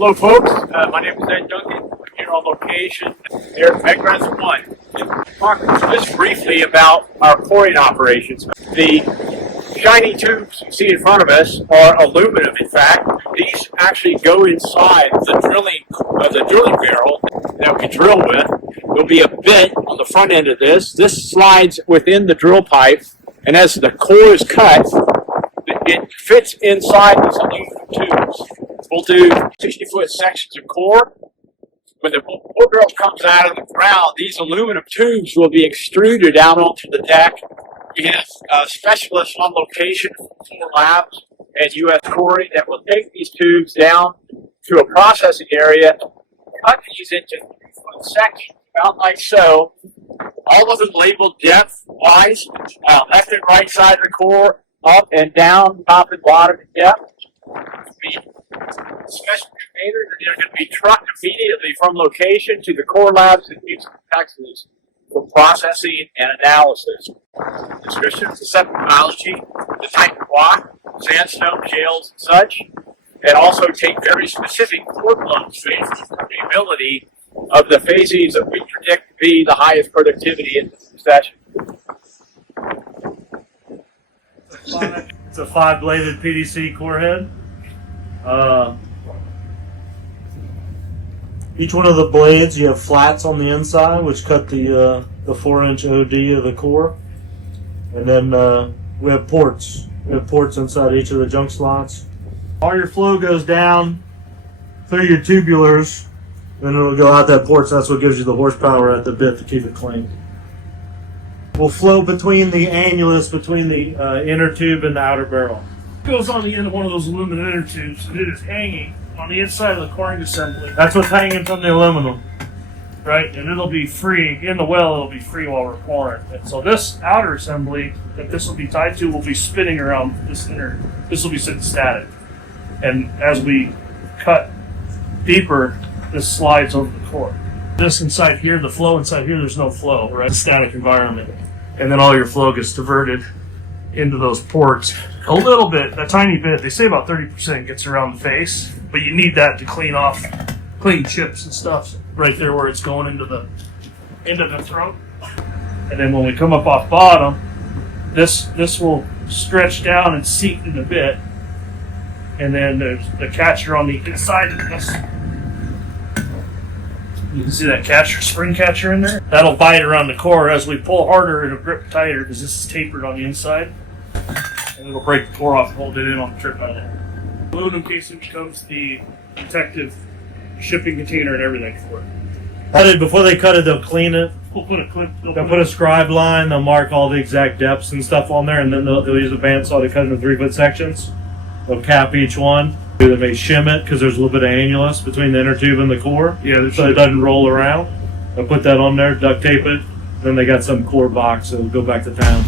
Hello folks, my name is Ed Duncan. I'm here on location here at Megrez-1. Talk just briefly about our coring operations. The shiny tubes you see in front of us are aluminum, in fact. These actually go inside the drilling barrel that we drill with. There'll be a bit on the front end of this. This slides within the drill pipe, and as the core is cut, it fits inside these aluminum tubes. We'll do 60-foot sections of core. When the core barrel comes out of the ground, these aluminum tubes will be extruded out onto the deck. We have specialists on location from Core Labs and U.S. Coring that will take these tubes down to a processing area, cut these into 3-foot sections, about like so. All of them labeled depth-wise, left and right side of the core, up and down, top and bottom and depth. Special containers that are going to be trucked immediately from location to the Core Labs in Houston, Texas for processing and analysis. Descriptions of septicology, the type of rock, sandstone, shales, and such, and also take very specific core plunge phases for the ability of the phases that we predict to be the highest productivity in this session. It's a 5-bladed PDC core head. Each one of the blades, you have flats on the inside, which cut the 4-inch OD of the core, and then we have ports. We have ports inside each of the junk slots. All your flow goes down through your tubulars, and it'll go out that port. So that's what gives you the horsepower at the bit to keep it clean. Will flow between the annulus, between the inner tube and the outer barrel. It goes on the end of one of those aluminum inner tubes, and it is hanging on the inside of the coring assembly. That's what's hanging from the aluminum. Right, and it'll be free, in the well it'll be free while we're coring. And so this outer assembly that this will be tied to will be spinning around this will be sitting static. And as we cut deeper, this slides over the core. This inside here, the flow inside here, there's no flow, right? It's a static environment. And then all your flow gets diverted into those ports. A little bit, a tiny bit, they say about 30% gets around the face, but you need that to clean chips and stuff right there where it's going into the throat. And then when we come up off bottom, this will stretch down and seat in a bit. And then there's the catcher on the inside of this. You can see that catcher, spring catcher in there. That'll bite around the core. As we pull harder, it'll grip tighter because this is tapered on the inside. And it'll break the core off and hold it in on the trip out. Aluminum casing becomes the protective shipping container and everything for it. Before they cut it, they'll clean it. We'll put a clip. They'll put a scribe line. They'll mark all the exact depths and stuff on there, and then they'll use a bandsaw to cut into 3-foot sections. They'll cap each one. They may shim it because there's a little bit of annulus between the inner tube and the core, so it doesn't roll around. They'll put that on there, duct tape it. Then they got some core box, so it'll go back to town.